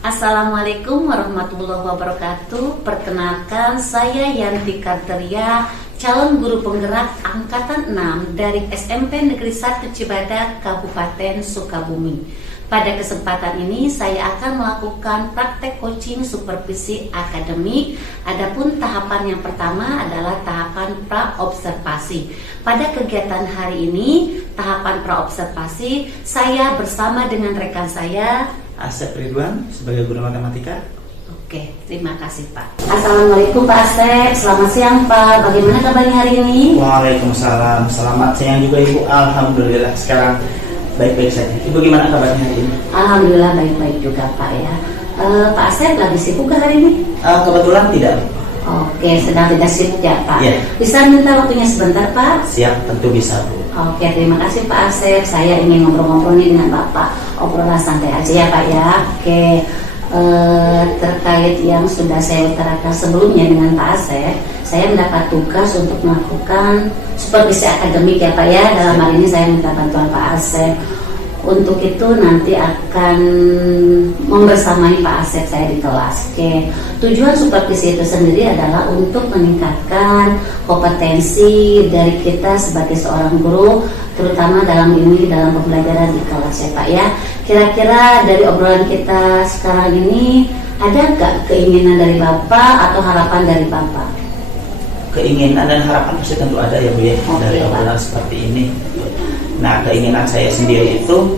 Assalamualaikum warahmatullahi wabarakatuh. Perkenalkan, saya Yanti Karteria, calon guru penggerak angkatan 6 dari SMP Negeri 1 Cibadak, Kabupaten Sukabumi. Pada kesempatan ini saya akan melakukan praktek coaching supervisi akademik. Adapun tahapan yang pertama adalah tahapan praobservasi. Pada kegiatan hari ini, tahapan praobservasi, saya bersama dengan rekan saya Asep Ridwan sebagai guru matematika. Oke, terima kasih Pak. Assalamualaikum Pak Asep, selamat siang Pak. Bagaimana kabarnya hari ini? Waalaikumsalam, selamat siang juga Ibu. Alhamdulillah sekarang baik-baik saja. Ibu gimana kabarnya hari ini? Alhamdulillah baik-baik juga Pak ya. Pak Asep lagi sibuk ke hari ini? Kebetulan tidak. Oke, sedang tidak sibuk ya Pak. Ya. Bisa minta waktunya sebentar Pak? Siap, tentu bisa Bu. Oke, terima kasih Pak Asep. Saya ingin ngobrol-ngobrol nih dengan Bapak. Obrolan santai aja ya Pak ya. Oke, terkait yang sudah saya utarakan sebelumnya dengan Pak Asep, saya mendapat tugas untuk melakukan supervisi akademik ya Pak ya. Dalam hal ini saya minta bantuan Pak Asep. Untuk itu nanti akan membersamai Pak Asep saya di kelas. Oke, tujuan supervisi itu sendiri adalah untuk meningkatkan kompetensi dari kita sebagai seorang guru, terutama dalam pembelajaran di kelas ya Pak ya. Kira-kira dari obrolan kita sekarang ini, ada nggak keinginan dari Bapak atau harapan dari Bapak? Keinginan dan harapan pasti tentu ada ya Bu ya, dari obrolan seperti ini. Nah, keinginan saya sendiri itu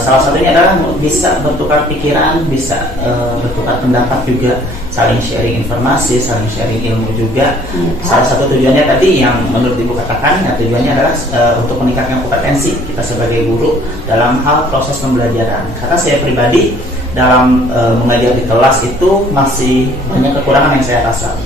salah satunya adalah bisa bertukar pikiran, bisa bertukar pendapat juga, saling sharing informasi, saling sharing ilmu juga. Salah satu tujuannya tadi yang menurut Ibu katakan, ya, tujuannya adalah untuk meningkatkan kompetensi kita sebagai guru dalam hal proses pembelajaran. Karena saya pribadi dalam mengajar di kelas itu masih banyak kekurangan yang saya rasa.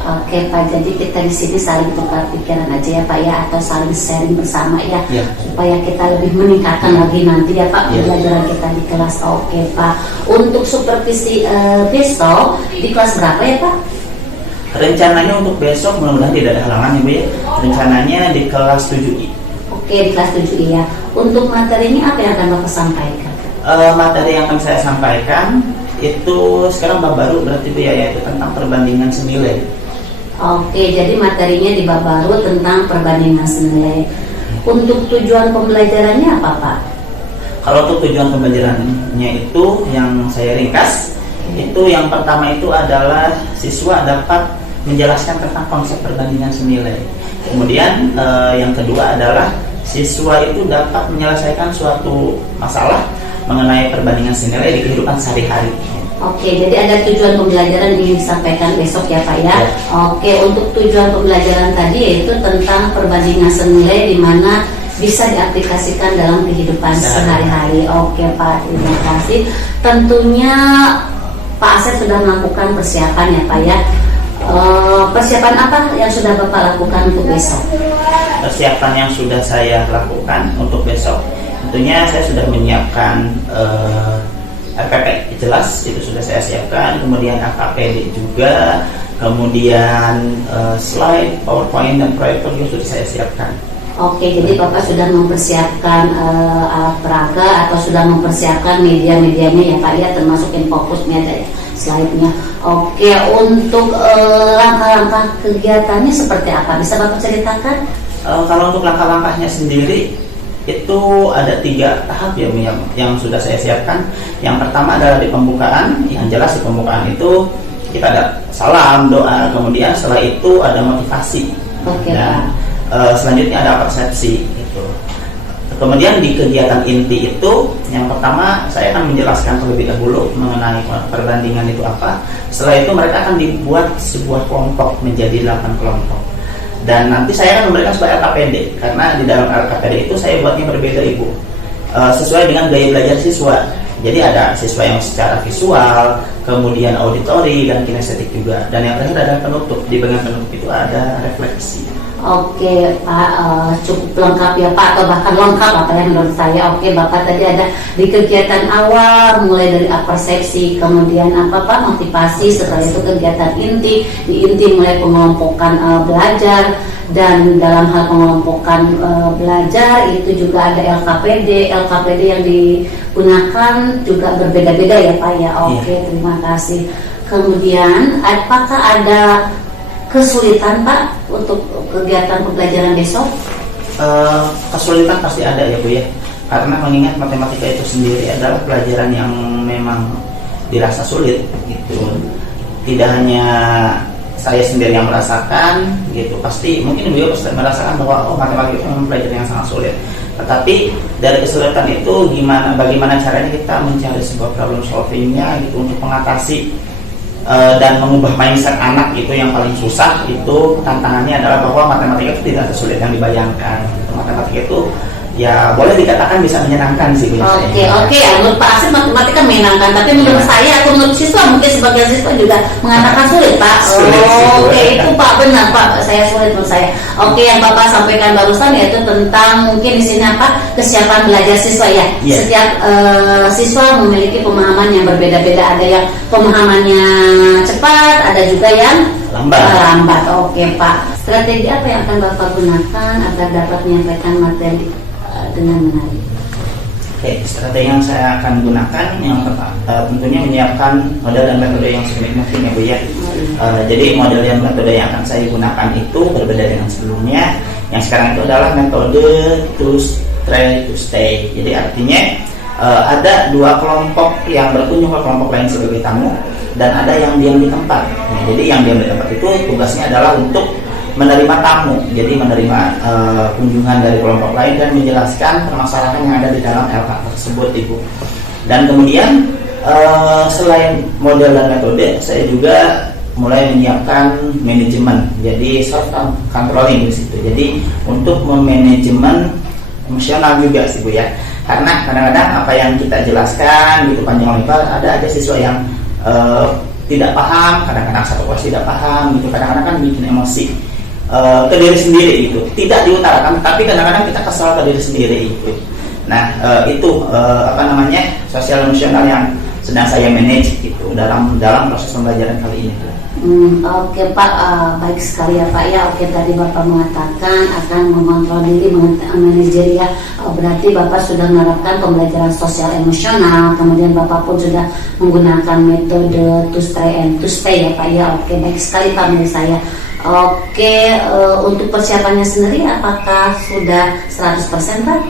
Oke Pak, jadi kita di sini saling tukar pikiran aja ya Pak ya, atau saling sharing bersama ya, supaya kita lebih meningkatkan lagi nanti ya Pak pembelajaran kita di kelas. Oke Pak, untuk supervisi besok di kelas berapa ya Pak? Rencananya untuk besok mudah-mudahan tidak ada halangan ya Bu ya. Rencananya di kelas 7I. Oke, di kelas 7I ya. Untuk materinya apa yang akan Bapak sampaikan? Materi yang akan saya sampaikan itu sekarang bab baru berarti Bu ya, yaitu tentang perbandingan senilai. Oke, jadi materinya di bab baru tentang perbandingan senilai. Untuk tujuan pembelajarannya apa Pak? Kalau untuk tujuan pembelajarannya itu yang saya ringkas, itu yang pertama itu adalah siswa dapat menjelaskan tentang konsep perbandingan senilai. Kemudian yang kedua adalah siswa itu dapat menyelesaikan suatu masalah mengenai perbandingan senilai di kehidupan sehari-hari. Oke, jadi ada tujuan pembelajaran yang ingin disampaikan besok ya Pak ya. Oke, untuk tujuan pembelajaran tadi yaitu tentang perbandingan senilai di mana bisa diaplikasikan dalam kehidupan sehari-hari. Oke Pak, terima kasih. Tentunya Pak Asep sudah melakukan persiapan ya Pak ya. Persiapan apa yang sudah Bapak lakukan untuk besok? Persiapan yang sudah saya lakukan untuk besok, tentunya saya sudah menyiapkan RPP jelas itu sudah saya siapkan, kemudian AKPD juga, kemudian slide, PowerPoint dan proyektor juga sudah saya siapkan. Oke, jadi Bapak sudah mempersiapkan alat peraga atau sudah mempersiapkan media-medianya ya Pak ya, termasuk infocusnya dan slide-nya. Oke, untuk langkah-langkah kegiatannya seperti apa? Bisa Bapak ceritakan? Kalau untuk langkah-langkahnya sendiri itu ada 3 tahap ya yang sudah saya siapkan. Yang pertama adalah di pembukaan. Yang jelas di pembukaan itu kita ada salam, doa, kemudian setelah itu ada motivasi. Dan selanjutnya ada persepsi gitu. Kemudian di kegiatan inti itu yang pertama saya akan menjelaskan terlebih dahulu mengenai perbandingan itu apa. Setelah itu mereka akan dibuat sebuah kelompok menjadi 8 kelompok. Dan nanti saya akan memberikan sebuah LKPD, karena di dalam LKPD itu saya buatnya berbeda Ibu, sesuai dengan gaya belajar siswa. Jadi ada siswa yang secara visual, kemudian auditori dan kinestetik juga. Dan yang terakhir ada penutup. Di bagian penutup itu ada refleksi. Oke Pak, cukup lengkap ya Pak, atau bahkan lengkap apa ya menurut saya. Oke, Bapak tadi ada di kegiatan awal mulai dari persepsi, kemudian apa Pak, motivasi, setelah itu kegiatan inti, di inti mulai pengelompokan belajar, Dan dalam hal pengelompokan belajar itu juga ada LKPD yang digunakan juga berbeda-beda ya Pak ya. Oke, terima kasih. Kemudian apakah ada kesulitan Pak untuk kegiatan pembelajaran besok? Kesulitan pasti ada ya Bu ya, karena mengingat matematika itu sendiri adalah pelajaran yang memang dirasa sulit gitu. Tidak hanya saya sendiri yang merasakan gitu, pasti mungkin beliau pasti merasakan bahwa matematika itu memang pelajaran yang sangat sulit. Tetapi dari kesulitan itu bagaimana caranya kita mencari sebuah problem solvingnya gitu untuk mengatasi dan mengubah mindset anak itu yang paling susah. Itu tantangannya adalah bahwa matematika itu tidak sesulit yang dibayangkan. Matematika itu ya boleh dikatakan bisa menyenangkan sih. Oke, ya, menurut Pak Asep matematika menyenangkan, tapi menurut saya atau menurut siswa, mungkin sebagian siswa juga mengatakan sulit Pak. Oke, itu Pak, benar Pak, saya sulit menurut saya. Oke, yang Bapak sampaikan barusan yaitu tentang mungkin di sini apa, kesiapan belajar siswa ya. Setiap siswa memiliki pemahaman yang berbeda-beda, ada yang pemahamannya cepat, ada juga yang lambat. Oke Pak, strategi apa yang akan Bapak gunakan agar dapat menyampaikan materi dengan menarik? Oke, strategi yang saya akan gunakan yang tentunya menyiapkan model dan metode yang sebaik mungkin ya Bu ya. Jadi model dan metode yang akan saya gunakan itu berbeda dengan sebelumnya. Yang sekarang itu adalah metode to try to stay. Jadi artinya ada dua kelompok yang berkunjung ke kelompok lain sebagai tamu, dan ada yang diam di tempat. Jadi yang diam di tempat itu tugasnya adalah untuk menerima tamu, jadi menerima kunjungan dari kelompok lain dan menjelaskan permasalahan yang ada di dalam LK tersebut Ibu. Dan kemudian selain model dan metode, saya juga mulai menyiapkan manajemen, jadi self controlling di situ. Jadi untuk memanajemen emosional juga sih Bu ya, karena kadang-kadang apa yang kita jelaskan gitu panjang lebar, ada aja siswa yang tidak paham, kadang-kadang satu kelas tidak paham gitu, kadang-kadang kan bikin emosi ke diri sendiri gitu, tidak diutarakan, tapi kadang-kadang kita kesal ke diri sendiri gitu. Nah itu sosial emosional yang sedang saya manage gitu dalam proses pembelajaran kali ini. Oke Pak, baik sekali ya Pak ya. Oke, tadi Bapak mengatakan akan mengontrol diri, manajer ya. Berarti Bapak sudah menerapkan pembelajaran sosial emosional, kemudian Bapak pun sudah menggunakan metode to try and to stay ya Pak ya. Oke, baik sekali Pak menurut saya. Oke, untuk persiapannya sendiri apakah sudah 100% Pak?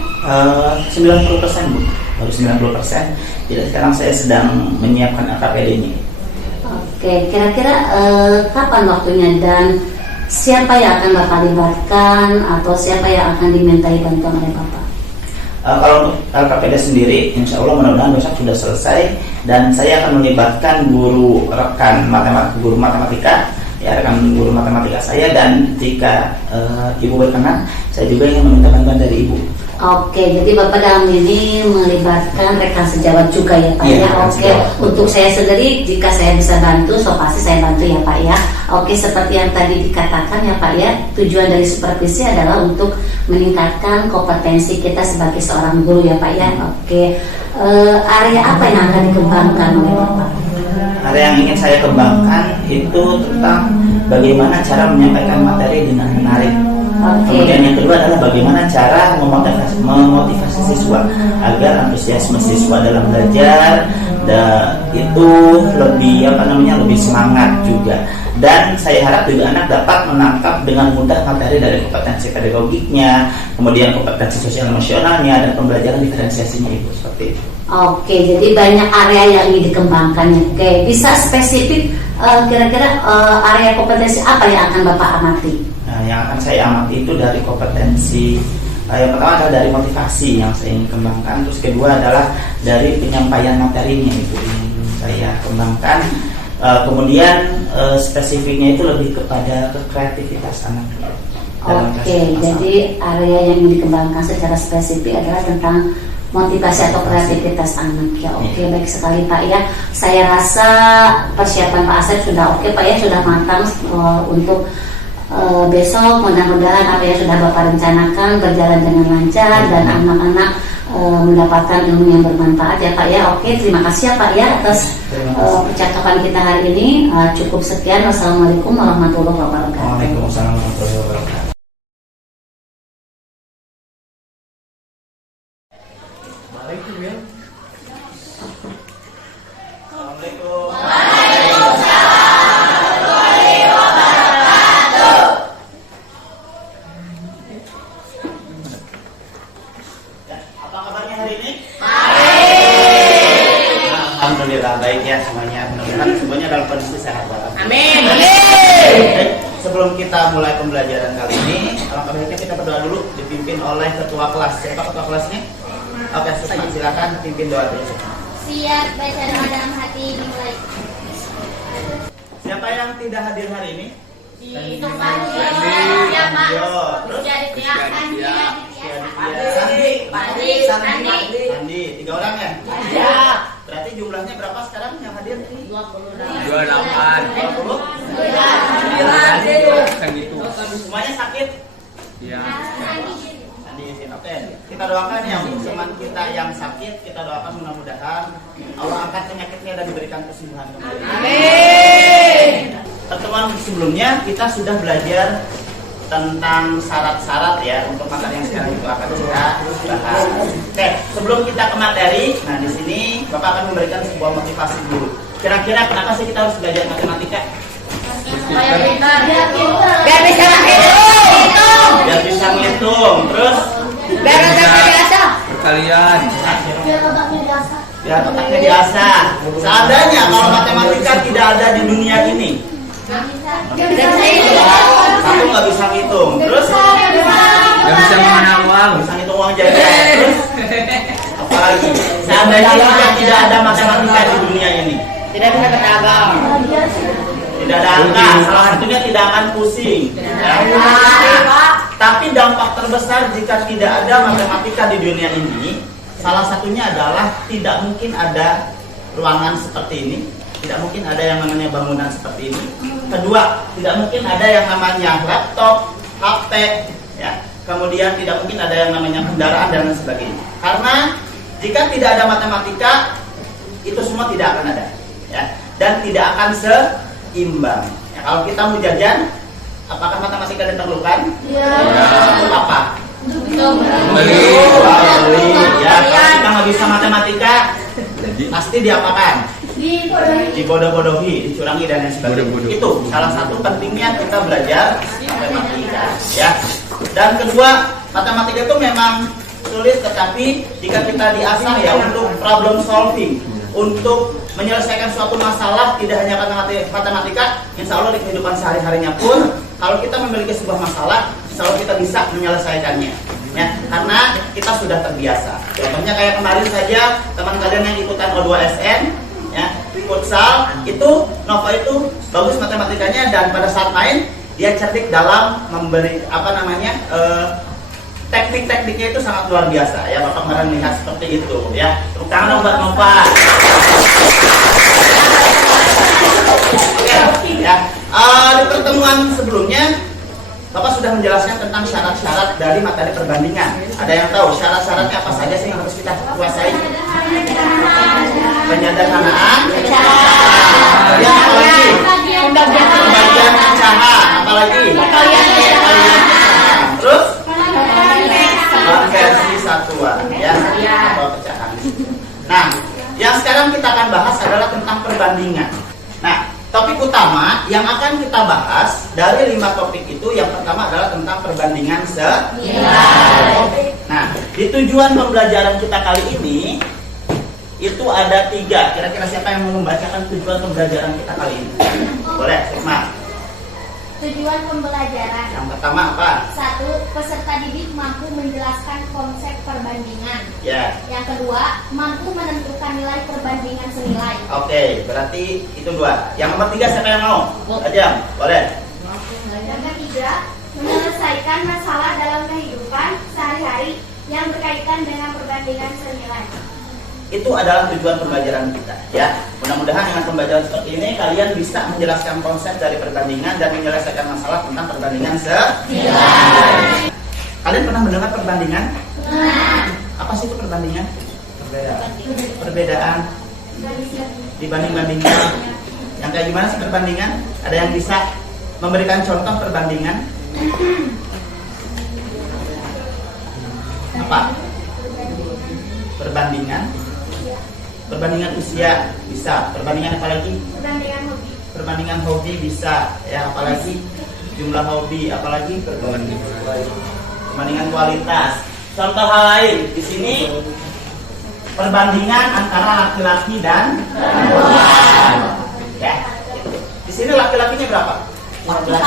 90% Bu, baru 90%. Jadi sekarang saya sedang menyiapkan AKPD-nya. Oke, kira-kira kapan waktunya dan siapa yang akan Bapak libatkan atau siapa yang akan dimintai bantuan oleh Bapak? Kalau untuk LKPD sendiri, insya Allah mudah-mudahan besok sudah selesai, dan saya akan melibatkan guru matematika, ya rekan guru matematika saya, dan jika Ibu berkenan, saya juga ingin meminta bantuan dari Ibu. Oke, jadi Bapak dalam ini melibatkan rekan sejawat juga ya Pak ya. Oke, untuk saya sendiri jika saya bisa bantu, so pasti saya bantu ya Pak ya. Oke, seperti yang tadi dikatakan ya Pak ya, tujuan dari supervisi adalah untuk meningkatkan kompetensi kita sebagai seorang guru ya Pak ya. Oke, area apa yang akan dikembangkan oleh Bapak? Area yang ingin saya kembangkan itu tentang bagaimana cara menyampaikan materi dengan menarik. Kemudian yang kedua adalah bagaimana cara memotivasi siswa agar antusiasme siswa dalam belajar itu lebih semangat juga. Dan saya harap juga anak dapat menangkap dengan mudah materi dari kompetensi pedagogiknya, kemudian kompetensi sosial emosionalnya, dan pembelajaran diferensiasinya Ibu, seperti itu. Oke, jadi banyak area yang ingin dikembangkan ya. Oke, bisa spesifik kira-kira area kompetensi apa yang akan Bapak amati? Nah, yang akan saya amati itu dari kompetensi yang pertama adalah dari motivasi yang saya ingin kembangkan, terus kedua adalah dari penyampaian materinya itu yang saya kembangkan. Kemudian spesifiknya itu lebih kepada kreativitas anak. Oke, jadi area yang ingin dikembangkan secara spesifik adalah tentang motivasi atau kreativitas anak ya. Oke, baik sekali Pak ya. Saya rasa persiapan Pak Asep sudah oke Pak ya, sudah matang untuk besok. Mudah-mudahan apa yang sudah Bapak rencanakan berjalan dengan lancar dan anak-anak mendapatkan ilmu yang bermanfaat ya Pak ya. Oke, terima kasih ya Pak ya atas percakapan kita hari ini. Cukup sekian. Wassalamualaikum warahmatullahi wabarakatuh. Waalaikumsalam warahmatullahi wabarakatuh. semuanya. Mudah-mudahan semuanya dalam kondisi sehat walafiat. Amin. Sebelum kita mulai pembelajaran kali ini, alangkah baiknya kita berdoa dulu, dipimpin oleh ketua kelas. Siapa ketua kelasnya? Oke, Sukma, silakan pimpin doa dulu. Siap baca doa dalam hati dimulai. Siapa yang tidak hadir hari ini? Sandi. Sandi, 3 orang ya? Ya. Berarti jumlahnya berapa sekarang yang hadir? 28. 20? Semuanya sakit? Ya. Sandi, oke. Kita doakan yang teman kita yang sakit, kita doakan mudah-mudahan Allah angkat penyakitnya dan diberikan kesembuhan kembali. Amin. Pertemuan sebelumnya kita sudah belajar tentang syarat-syarat ya untuk materi yang sekarang itu akan kita bahas. Oke, sebelum kita ke materi, nah di sini Bapak akan memberikan sebuah motivasi dulu. Kira-kira kenapa sih kita harus belajar matematika? Biar bisa menghitung. Biar bisa menghitung. Terus Biar otaknya biasa. Perkalian. biar otaknya diasah. Seandainya kalau matematika tidak ada di dunia ini, satu nggak bisa ngitung. Terus Gak bisa mengenal uang. bisa ngitung uang jajan. Terus apalagi seandainya tidak ada matematika di dunia ini, Tidak bisa berdagang. tidak ada angka, salah satunya tidak akan pusing. Ya. Tapi dampak terbesar jika tidak ada matematika di dunia ini, salah satunya adalah tidak mungkin ada ruangan seperti ini, tidak mungkin ada yang namanya bangunan seperti ini. Kedua, tidak mungkin ada yang namanya laptop, HP, ya. Kemudian tidak mungkin ada yang namanya kendaraan dan lain sebagainya. Karena jika tidak ada matematika, itu semua tidak akan ada, ya. Dan tidak akan seimbang. Ya, kalau kita mau jajan, apakah matematika diperlukan? Iya. Untuk apa? Beli. Ya, kalau kita nggak bisa matematika, pasti diapakan? Dibodoh-bodohi, dicurangi dan lain sebagainya. Bodoh-bodoh. Itu salah satu pentingnya kita belajar matematika, ya. Dan kedua, matematika itu memang sulit, tetapi jika kita diasah ya untuk problem solving, untuk menyelesaikan suatu masalah, tidak hanya matematika, insya Allah di kehidupan sehari-harinya pun, kalau kita memiliki sebuah masalah, insya Allah kita bisa menyelesaikannya, ya, karena kita sudah terbiasa. Contohnya kayak kemarin saja teman kalian yang ikutan O2SN, ya, futsal itu Nova itu bagus matematikanya, dan pada saat main dia cerdik dalam memberi teknik-tekniknya itu sangat luar biasa, ya. Bapak kemarin lihat seperti itu, ya. Tepuk tangan buat Nova. Oke, ya. Di pertemuan sebelumnya Bapak sudah menjelaskan tentang syarat-syarat dari materi perbandingan. Ada yang tahu syarat-syaratnya apa saja sih yang harus kita kuasai? Penyederhanaan, yang apalagi? Pembagian pecahan, apalagi? Terus konversi satuan, ya, atau pecahan. Nah, yang sekarang kita akan bahas adalah tentang perbandingan. Nah, topik utama yang akan kita bahas dari 5 topik itu, yang pertama adalah tentang perbandingan senilai. Nah, di tujuan pembelajaran kita kali ini itu ada 3. Kira-kira siapa yang mau membacakan tujuan pembelajaran kita kali ini? Boleh, Sukma. Tujuan pembelajaran. Yang pertama apa? 1. Peserta didik mampu menjelaskan konsep perbandingan. Ya. Yang kedua, mampu menentukan nilai perbandingan senilai. Oke, berarti itu 2. Yang nomor 3 siapa yang mau? Ajam, boleh. Yang ketiga, menyelesaikan masalah dalam kehidupan sehari-hari yang berkaitan dengan perbandingan senilai. Itu adalah tujuan pembelajaran kita, ya. Mudah-mudahan dengan pembelajaran seperti ini kalian bisa menjelaskan konsep dari perbandingan dan menyelesaikan masalah tentang perbandingan senilai. Kalian pernah mendengar perbandingan? Apa sih itu perbandingan? Perbedaan. Dibanding-bandingkan. Yang kayak gimana sih perbandingan? Ada yang bisa memberikan contoh perbandingan? Apa? Perbandingan? Perbandingan usia bisa. Perbandingan apa lagi? Perbandingan hobi. Perbandingan hobi bisa. Ya, apalagi jumlah hobi, apalagi perbandingan kualitas. Contoh hal lain di sini perbandingan antara laki-laki dan perempuan. Ya. Di sini laki-lakinya berapa? 14.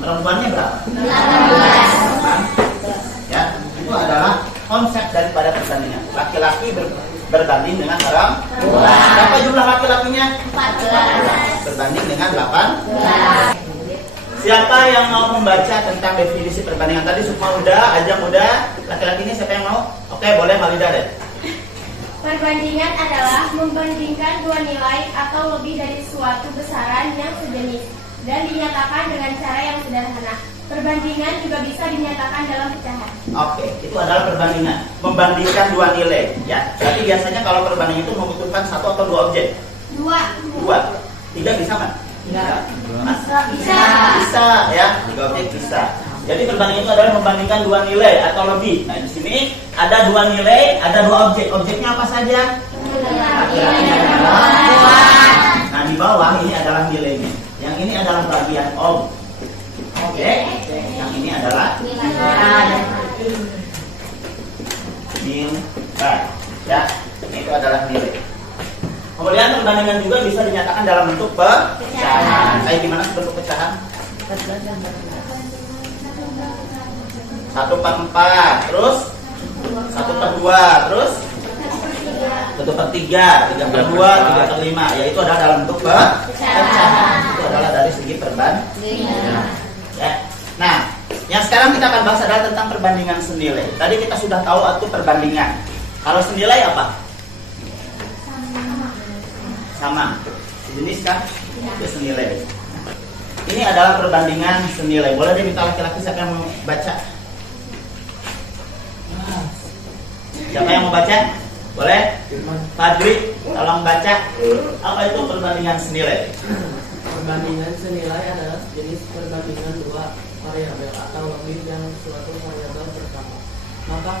Perempuannya berapa? 18. Ya, itu adalah konsep daripada perbandingan. Laki-laki berbanding dengan perempuan. Berapa jumlah laki-lakinya? 14. Berbanding dengan 8. Siapa yang mau membaca tentang definisi perbandingan tadi? Semua udah, Ajang udah, laki-lakinya siapa yang mau? Oke, boleh Malida deh. Perbandingan adalah membandingkan dua nilai atau lebih dari suatu besaran yang sejenis dan dinyatakan dengan cara yang sederhana. Perbandingan juga bisa dinyatakan dalam pecahan. Oke, itu adalah perbandingan. Membandingkan dua nilai, ya. Jadi biasanya kalau perbandingan itu membutuhkan satu atau dua objek. Dua. Tiga bisa nggak? Bisa, ya. Tiga objek bisa. Jadi perbandingan itu adalah membandingkan dua nilai atau lebih. Nah, di sini ada dua nilai, ada dua objek. Objeknya apa saja? Nah, di bawah ini adalah nilainya. Yang ini adalah bagian objek. Yang ini adalah nilai. Ya, itu adalah nilai. Kemudian perbandingan juga bisa dinyatakan dalam bentuk pecahan. Kayak gimana bentuk pecahan? 1/4, terus 1/2, terus 1/3, 3/2, 3/5. Ya, itu adalah dalam bentuk pecahan. Itu adalah dari segi perbandingan. Ya. Nah, yang sekarang kita akan bahas adalah tentang perbandingan senilai. Tadi kita sudah tahu itu perbandingan. Kalau senilai apa? Sama. Sejenis kan? Itu senilai. Ini adalah perbandingan senilai. Boleh deh minta laki-laki siapa yang mau baca? Siapa yang mau baca? Boleh? Fadri, tolong baca. Apa itu perbandingan senilai? Perbandingan senilai adalah jenis perbandingan dua variabel atau lebih yang suatu variabel bertambah. Maka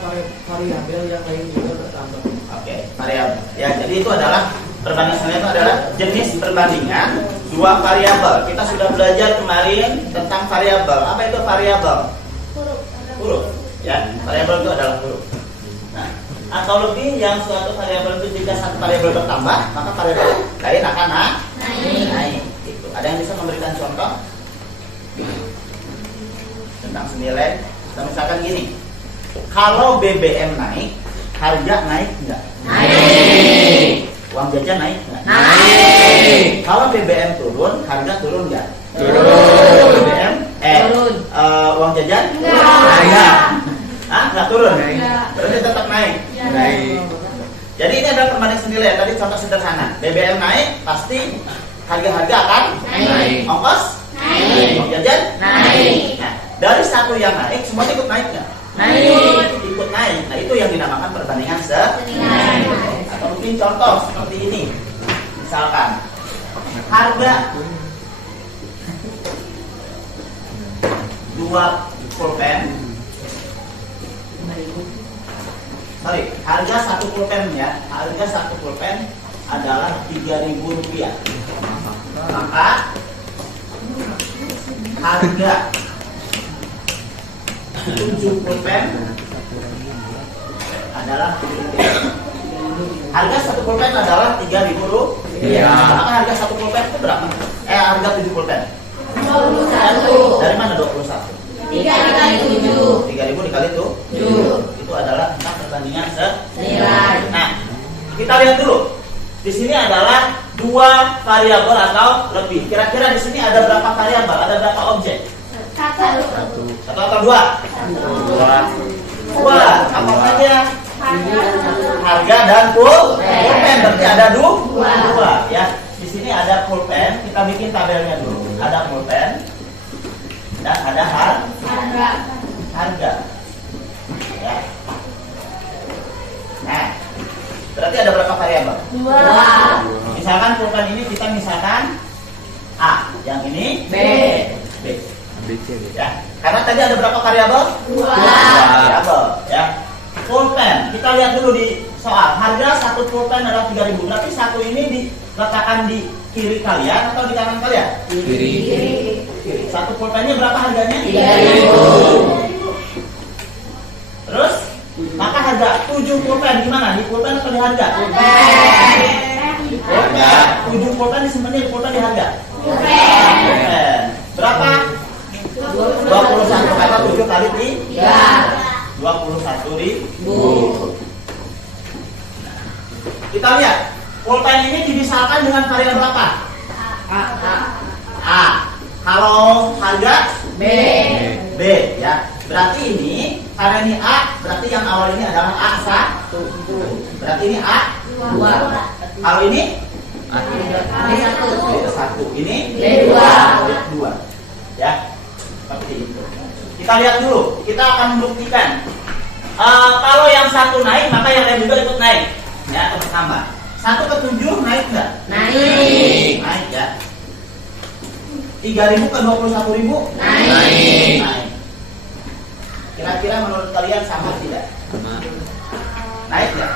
variabel yang lain juga bertambah. Oke, variabel. Ya, jadi itu adalah perbandingan senilai itu adalah jenis perbandingan dua variabel. Kita sudah belajar kemarin tentang variabel. Apa itu variabel? Huruf. Ya, variabel itu adalah huruf. Nah, atau lebih yang suatu variabel itu jika satu variabel bertambah, maka variabel lain akan naik. Gitu. Ada yang bisa memberikan contoh tentang senilai? Nah, misalkan gini, kalau BBM naik, harga naik enggak? Naik. Uang jajan naik enggak? Naik. Kalau BBM turun, harga turun enggak? Turun. BBM Turun. Uang jajan? Naik. Nggak turun? Naik. Berarti tetap naik. Naik. Jadi ini adalah perbandingan senilai. Tadi contoh sederhana. BBM naik, pasti harga-harga akan Naik. ongkos Naik. uang jajan Naik. Nah, dari satu yang naik, semuanya ikut naik nggak? Naik. Ikut naik. Nah, itu yang dinamakan perbandingan senilai. Atau mungkin contoh seperti ini. Misalkan harga 2 pulpen. Harga 1 pulpen ya. Harga 1 pulpen adalah Rp3.000. Maka harga 7 pulpen adalah Rp7.000. Harga 1 pulpen adalah Rp3.000. Iya. Maka harga 1 pulpen itu berapa? Harga 7 pulpen. 21. Dari mana 21? 3 dikali 7. 3.000 dikali 7. Itu adalah tentang perbandingan senilai. Nah, kita lihat dulu. Di sini adalah dua variabel atau lebih. Kira-kira di sini ada berapa variabel? Ada berapa objek? 1. Satu atau dua? Dua. Apa saja? Harga dan pulpen. Berarti ada dua. Ya. Di sini ada pulpen. Kita bikin tabelnya dulu. Ada pulpen dan ada harga. Ya. Nah, berarti ada berapa variabel? 2. Misalkan pulpen ini kita misalkan A, yang ini B. Ya. Karena tadi ada berapa variabel? 2. Variabel. Ya. Pulpen. Kita lihat dulu di soal. Harga 1 pulpen adalah 3.000. Berarti satu ini diletakkan di kiri kalian atau di kanan kalian? Kiri. Kiri. Satu pulpennya berapa harganya? 3.000. Terus Maka harga 7 pulpen gimana? Di pulpen atau di harga? Pulpen. 7 pulpen disimpannya di pulpen di harga? Pulpen. Berapa? 21 karena 7 kali 3. 21.000. Kita lihat pulpen ini dimisalkan dengan variabel apa? A. Kalau harga B ya. Berarti ini karena ini A, berarti yang awal ini adalah A1. Berarti ini A2. Kalau ini B1. Ini B2. Ya. Seperti itu. Kita lihat dulu. Kita akan membuktikan. Kalau yang satu naik, maka yang lain juga ikut naik. Ya, bertambah. 1 ke 7 naik nggak? Naik. Naik ya. 3.000 ke 21.000? Naik. Naik. Kira-kira menurut kalian sama tidak? Naik nggak?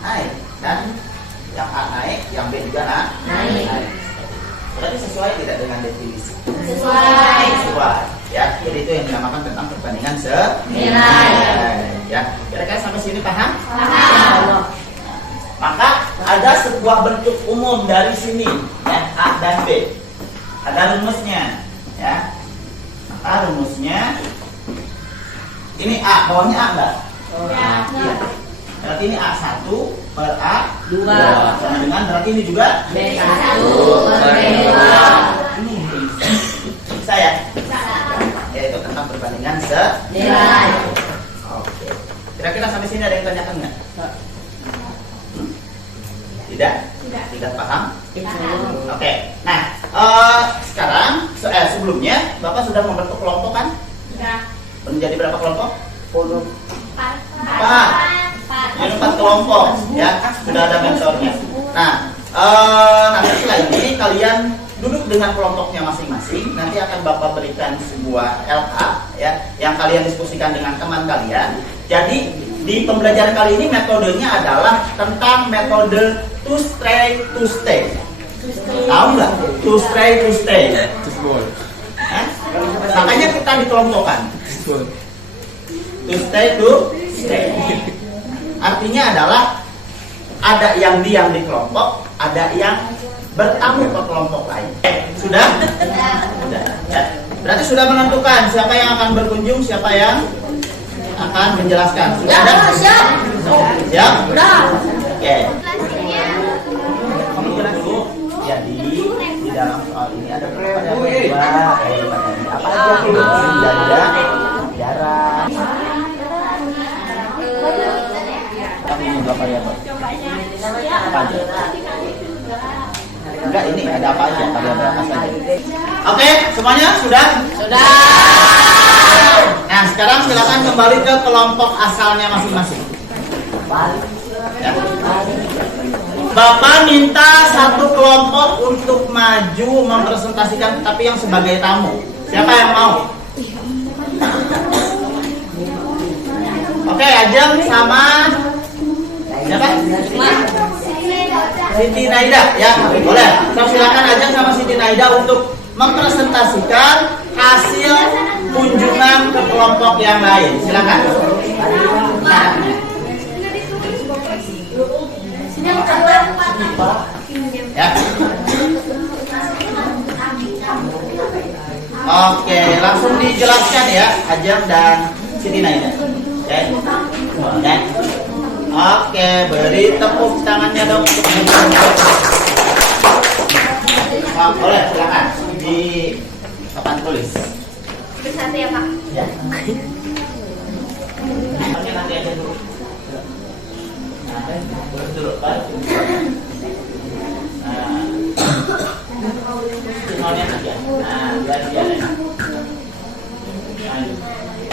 Naik. Dan yang A naik, yang B juga naik. Berarti sesuai tidak dengan definisi? Sesuai. Ya, jadi itu yang dinamakan tentang perbandingan senilai. Ya, kira-kira sampai sini paham? Paham. Maka ada sebuah bentuk umum dari sini, ya, A dan B. Ada rumusnya, ya. Maka rumusnya ini A, bawahnya A enggak? Iya. Berarti ini A1 per A2 sama dengan berarti ini juga B1 per B2. Ini bisa ya? Yaitu tentang perbandingan Nilai. Oke. Kira-kira sampai sini ada yang tanyakan nggak? Tidak? Tidak paham? Oke. Nah, sekarang sebelumnya Bapak sudah membentuk kelompok kan? Menjadi berapa kelompok? 4. Jadi 4 kelompok, ya. Sudah ada mentornya. Nah, nanti setelah ini kalian duduk dengan kelompoknya masing-masing. Nanti akan Bapak berikan sebuah LK, ya, yang kalian diskusikan dengan teman kalian. Jadi di pembelajaran kali ini metodenya adalah tentang metode to stay to stay. Tahu nggak? To stay to stay. Hah? Makanya kita dikelompokkan. To stay to stay. Artinya adalah ada yang diam di kelompok, ada yang bertamu ke kelompok lain. Sudah? Sudah. Ya. Berarti sudah menentukan siapa yang akan berkunjung, siapa yang akan menjelaskan. Sudah ada? Siap. Siap? Udah. Oke. Kamu jelas dulu. Jadi di dalam soal ini ada variabel dua. Apa aja? Jarak. Tapi ini dua variabel. Apa aja? Enggak, ini ada apa aja? Variabel apa saja? Oke, semuanya sudah? Sudah. Nah, sekarang silakan kembali ke kelompok asalnya masing-masing. Ya. Bapak minta satu kelompok untuk maju mempresentasikan, tapi yang sebagai tamu. Siapa yang mau? Oke, Ajeng sama siapa? Siti Naida, ya boleh. Silakan Ajeng sama Siti Naida untuk mempresentasikan hasil kunjungan ke kelompok yang lain. Silakan. Ya. Oke, langsung dijelaskan ya Ajeng dan Siti Naida. Oke. Oke, beri tepuk tangannya dong untuk boleh, silakan di papan tulis. Bersatu ya Pak. Ya. Nanti aja dulu. Nah, dulu Pak. Nah, nanti aja.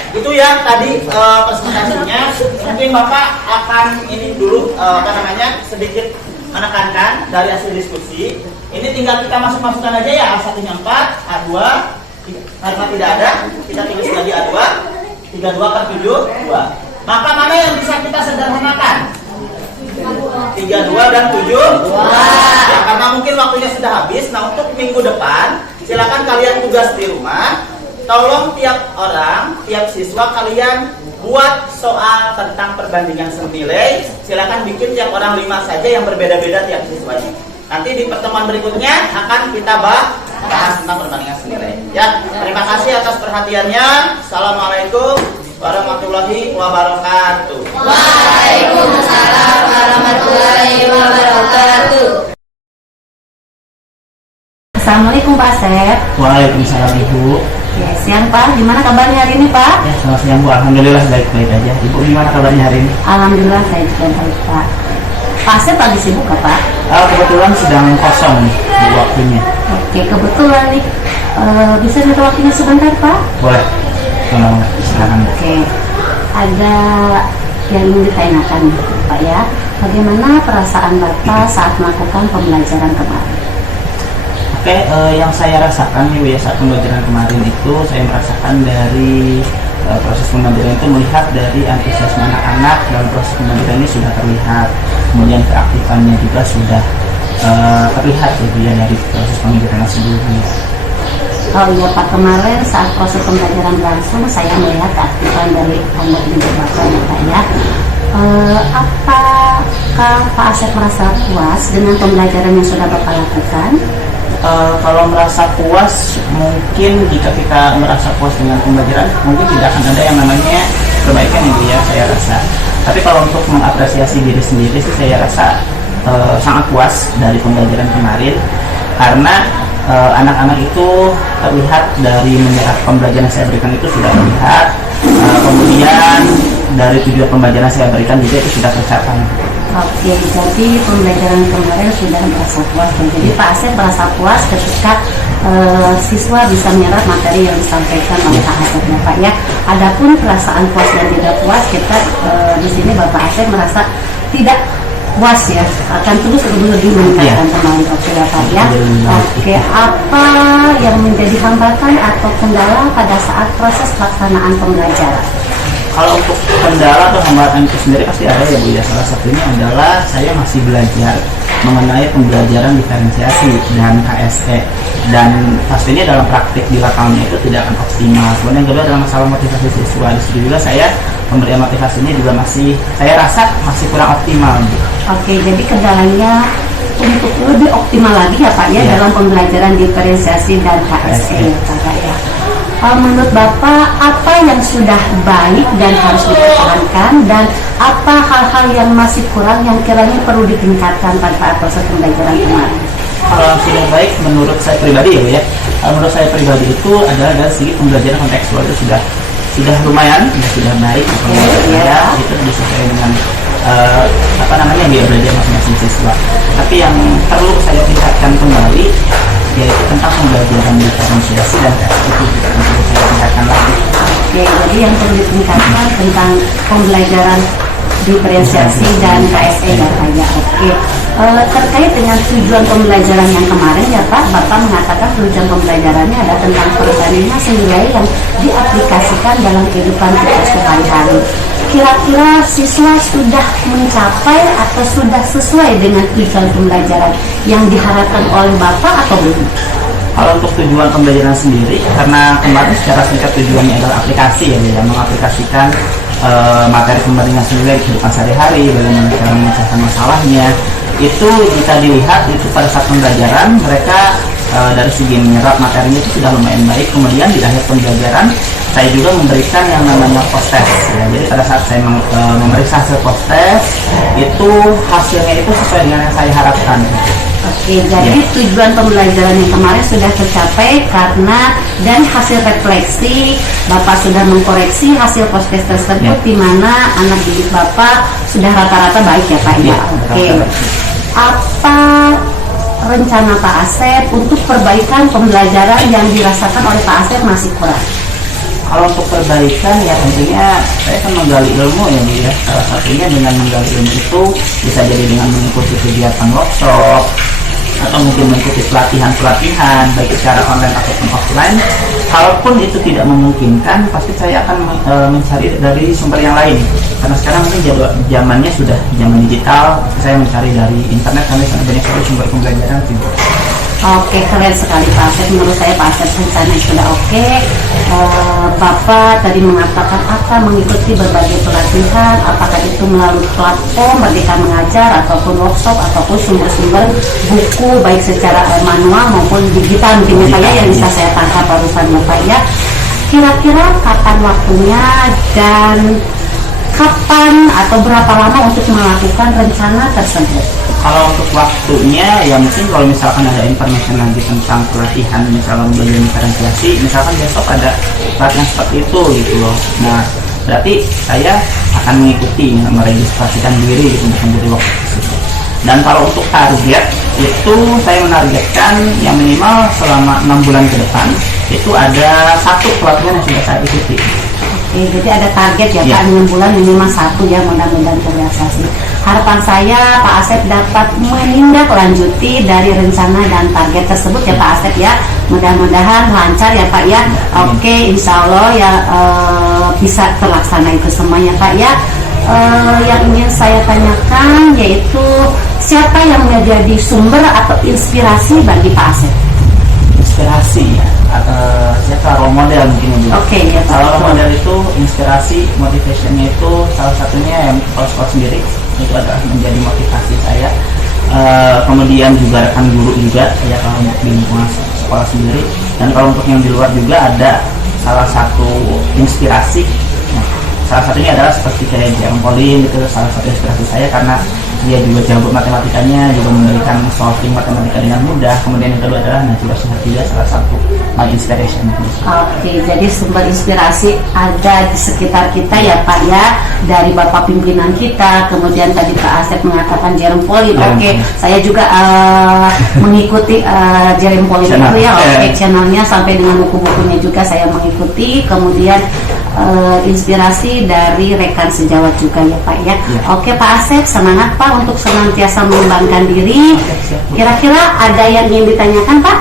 Itu ya tadi presentasinya. Mungkin Bapak akan ini dulu sedikit menekankan dari hasil diskusi. Ini tinggal kita masuk-masukkan aja ya. A1 nya 4, A2 karena tidak ada, kita tulis lagi A2, 32 per 7, 2. Maka mana yang bisa kita sederhanakan? 32 dan 7, 2. Ya, karena mungkin waktunya sudah habis. Nah, untuk minggu depan silakan kalian tugas di rumah. tolong tiap orang, tiap siswa kalian buat soal tentang perbandingan senilai. Silakan bikin tiap orang 5 saja yang berbeda-beda tiap siswanya. Nanti di pertemuan berikutnya akan kita bahas tentang perbandingan senilai. Ya, terima kasih atas perhatiannya. Assalamualaikum warahmatullahi wabarakatuh. Waalaikumsalam warahmatullahi wabarakatuh. Assalamualaikum Pak Asep. Waalaikumsalam Ibu. Ya, siang Pak, gimana kabarnya hari ini Pak? Ya, selamat siang Bu. Alhamdulillah baik-baik aja. Ibu gimana kabarnya hari ini? Alhamdulillah saya juga baik Pak. Pak Asep lagi sibuk gak Pak? Kebetulan sedang kosong nih di waktunya. Oke, kebetulan nih bisa minta waktunya sebentar Pak? Boleh. Silakan. Oke, ada yang ingin ditanyakan nih Pak ya. Bagaimana perasaan Bapak saat melakukan pembelajaran kemarin? Oke, yang saya rasakan nih Bu ya, saat pembelajaran kemarin itu saya merasakan dari proses pembelajaran itu melihat dari antusiasme anak-anak dalam proses pembelajaran ini sudah terlihat, kemudian keaktifannya juga sudah terlihat ya Bu ya dari proses pembelajaran sebelumnya. Oh iya Pak, kemarin saat proses pembelajaran berlangsung saya melihat keaktifan dari anak didik Bapak ya Pak ya. Apakah Pak Asep merasa puas dengan pembelajaran yang sudah Bapak lakukan? Kalau merasa puas, mungkin jika kita merasa puas dengan pembelajaran, mungkin tidak akan ada yang namanya perbaikan Ibu ya, saya rasa. Tapi kalau untuk mengapresiasi diri sendiri sih saya rasa sangat puas dari pembelajaran kemarin, karena anak-anak itu terlihat dari menyerap pembelajaran yang saya berikan itu sudah terlihat, kemudian dari tujuan pembelajaran yang saya berikan juga itu sudah tercapai. Oke, jadi pembelajaran kemarin sudah merasa puas. Jadi Pak Asep merasa puas ketika siswa bisa menyerap materi yang disampaikan oleh Pak Asep ya Pak ya. Adapun perasaan puas dan tidak puas, kita di sini Bapak Asep merasa tidak puas ya, akan terus lebih meningkatkan kembali. Oke ya Pak ya. Oke, apa yang menjadi hambatan atau kendala pada saat proses pelaksanaan pembelajaran? Kalau untuk kendala atau hambatan itu sendiri pasti ada ya Bu ya. Salah satunya adalah saya masih belajar mengenai pembelajaran diferensiasi dan KSE, dan pastinya dalam praktik di lapangan itu tidak akan optimal. Kemudian yang kedua adalah masalah motivasi siswa. Di situ juga saya pemberian motivasinya juga masih, saya rasa masih kurang optimal Bu. Oke, jadi kendalanya untuk lebih optimal lagi ya Pak ya, dalam pembelajaran diferensiasi dan KSE ya Pak ya. Menurut Bapak, apa yang sudah baik dan harus dipertahankan, dan apa hal-hal yang masih kurang yang kiranya perlu ditingkatkan pada proses pembelajaran kemarin? Kalau yang sudah baik menurut saya pribadi ya Bu ya, menurut saya pribadi itu adalah dari segi pembelajaran kontekstual itu sudah lumayan, sudah baik. Ya, itu disesuaikan dengan biaya belajar masing-masing siswa. Tapi yang perlu saya tingkatkan kembali yaitu tentang pembelajaran diferensiasi dan itu juga perlu saya tingkatkan lagi. Oke, jadi yang perlu ditingkatkan tentang pembelajaran diferensiasi dan KSE ya Pak ya. Oke, terkait dengan tujuan pembelajaran yang kemarin ya Pak, Bapak mengatakan tujuan pembelajarannya adalah tentang perbandingan senilai yang diaplikasikan dalam kehidupan kita sehari-hari. Kira-kira siswa sudah mencapai atau sudah sesuai dengan tujuan pembelajaran yang diharapkan oleh Bapak atau belum? Kalau untuk tujuan pembelajaran sendiri, karena kemarin secara singkat tujuannya adalah aplikasi ya, mengaplikasikan materi pembandingan senilai di kehidupan sehari-hari, bagaimana cara memecahkan masalahnya. Itu jika dilihat itu pada saat pembelajaran mereka dari segi menyerap materinya itu sudah lumayan baik. Kemudian di akhir pembelajaran saya juga memberikan yang namanya post test ya. Jadi pada saat saya memeriksa hasil post test itu hasilnya itu sesuai dengan yang saya harapkan. Oke, jadi tujuan pembelajaran yang kemarin sudah tercapai karena dari hasil refleksi Bapak sudah mengkoreksi hasil post test tersebut, di mana anak didik Bapak sudah rata-rata baik ya Pak ya. Oke, apa rencana Pak Asep untuk perbaikan pembelajaran yang dirasakan oleh Pak Asep masih kurang? Kalau untuk perbaikan ya tentunya saya akan menggali ilmu ya. Salah satunya dengan menggali ilmu itu bisa jadi dengan mengikuti kegiatan workshop atau mungkin mengikuti pelatihan baik secara online ataupun offline. Kalaupun itu tidak memungkinkan, pasti saya akan mencari dari sumber yang lain. Karena sekarang mungkin zamannya sudah zaman digital, saya mencari dari internet karena sangat banyak sekali sumber pembelajaran. Oke, keren sekali Pak Asep. Menurut saya Pak Asep rencananya sudah oke. Bapak tadi mengatakan akan mengikuti berbagai pelatihan, apakah itu melalui platform Merdeka Mengajar ataupun workshop ataupun sumber-sumber buku baik secara manual maupun digital mungkin ya Pak ya, yang bisa saya tangkap barusan ya Pak ya. Kira-kira kapan waktunya dan kapan atau berapa lama untuk melakukan rencana tersebut? Kalau untuk waktunya ya mungkin kalau misalkan ada informasi lagi tentang pelatihan misalkan belajar diferensiasi, misalkan besok ada pelatihan seperti itu gitu loh. Nah berarti saya akan mengikuti, meregistrasikan diri gitu untuk menjadi waktu tersebut. Dan kalau untuk target itu saya menargetkan yang minimal selama 6 bulan ke depan itu ada 1 pelatihan yang sudah saya ikuti. Oke, jadi ada target ya Pak, 6 bulan minimal 1 ya, mudah-mudahan terrealisasi. Harapan saya Pak Asep dapat menindaklanjuti dari rencana dan target tersebut ya Pak Asep ya. Mudah-mudahan lancar ya Pak ya. Oke, insya Allah ya bisa terlaksana itu semuanya Pak ya. Yang ingin saya tanyakan yaitu siapa yang menjadi sumber atau inspirasi bagi Pak Asep? Inspirasi ya, siapa role model mungkin ya Bu? Oke, ya Pak. Kalau role model itu inspirasi, motivationnya itu salah satunya yang kepala sekolah sendiri itu adalah menjadi motivasi saya. Kemudian juga rekan guru juga ya kalau untuk di lingkungan sekolah sendiri, dan kalau untuk yang di luar juga ada salah satu inspirasi. Nah, salah satunya adalah seperti kayak Jerome Pauline, itu salah satu inspirasi saya karena dia juga jago matematikanya, juga memberikan solving matematika dengan mudah. Kemudian yang kedua adalah Najwa Shihab, juga salah satu my inspiration. Oke, jadi sumber inspirasi ada di sekitar kita ya Pak ya, dari Bapak pimpinan kita, kemudian tadi Pak Asep mengatakan Jerome Pauline. Oke, saya juga mengikuti Jerome Pauline itu ya, channelnya sampai dengan buku-bukunya juga saya mengikuti, kemudian inspirasi dari rekan sejawat juga ya Pak ya. Oke Pak Asep, semangat Pak untuk senantiasa mengembangkan diri. Kira-kira ada yang ingin ditanyakan Pak?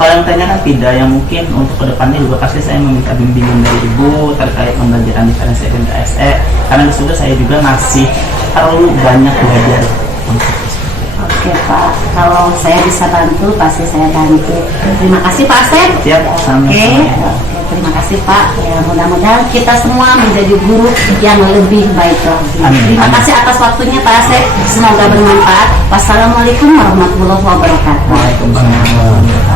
Kalau yang ditanyakan tidak, yang mungkin untuk kedepannya juga pasti saya meminta bimbingan dari Ibu terkait pembelajaran diferensiasi dan KSE, karena di situ saya juga masih perlu banyak belajar. Oke Pak, kalau saya bisa bantu pasti saya bantu. Terima kasih Pak Asep. Siap, Oke, terima kasih Pak. Ya, mudah-mudahan kita semua menjadi guru yang lebih baik lagi. Amin. Terima kasih atas waktunya Pak Asep. Semoga bermanfaat. Wassalamualaikum warahmatullahi wabarakatuh. Waalaikumsalam.